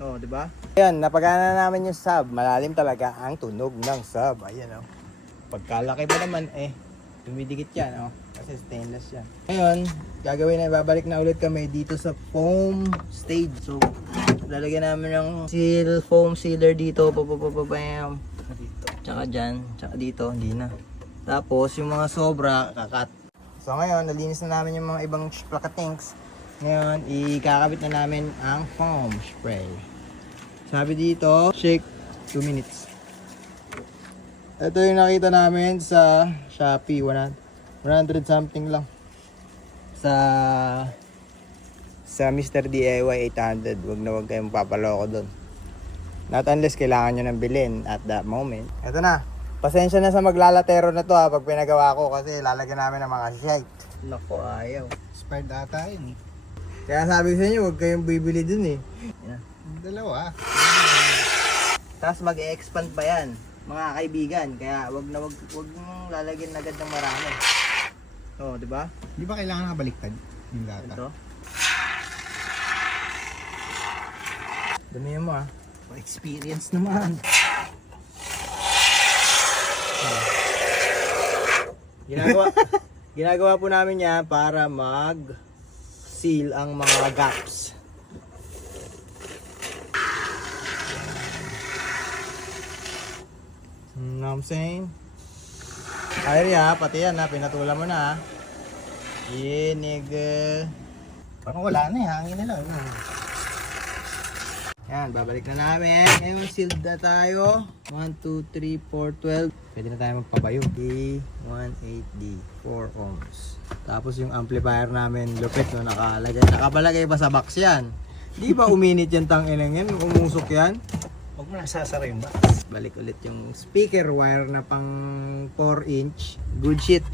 Oh, di ba? Ayan, napagana namin yung sub. Malalim talaga ang tunog ng sub. Ayan, oh. Pagkalaki pa naman, dumidikit yan, oh. Kasi stainless yan. Ngayon, gagawin na, babalik na ulit kami dito sa foam stage. So, lalagyan namin ng foam sealer dito. Bam. Tsaka dyan, tsaka dito, hindi na. Tapos, yung mga sobra, kakat. So, ngayon, nalinis na namin yung mga ibang plakatinks. Ngayon, ikakabit na namin ang foam spray. Sabi dito, shake 2 minutes. Ito yung nakita namin sa Shopee, 100 something lang. Sa Mr. DIY 800, wag kayong papaloko doon. Not unless kailangan nyo ng bilhin at that moment. Ito na. Pasensya na sa maglalatero na to pag pinagawa ko kasi lalagyan namin ng mga shite. Nako, ayaw. Expired ata yun eh. Kaya sabi sa inyo, wag kayong bibili dun eh. Yan. Dalawa. Tapos mag-expand pa yan, mga kaibigan. Kaya wag mong lalagyan agad ng marami. Oh, di ba? Di ba kailangan nakabaliktad yung lata? Ito. Damihan mo Experience naman. Ginagawa po namin yan para mag-seal ang mga gaps. Know what I'm saying? Ay, pati yan pinatulan mo na Parang wala na eh, hangin na lang. Yan, babalik na namin. Ngayon, sealed na tayo. 1, 2, 3, 4, 12. Pwede na tayo magpabayo. D18D, 4 ohms. Tapos yung amplifier namin, lupit no, nakabalagay pa sa box yan. Di ba uminit yan tanginang yan? Umusok yan? Huwag mo nasasara yung box. Balik ulit yung speaker wire na pang 4 inch. Good shit.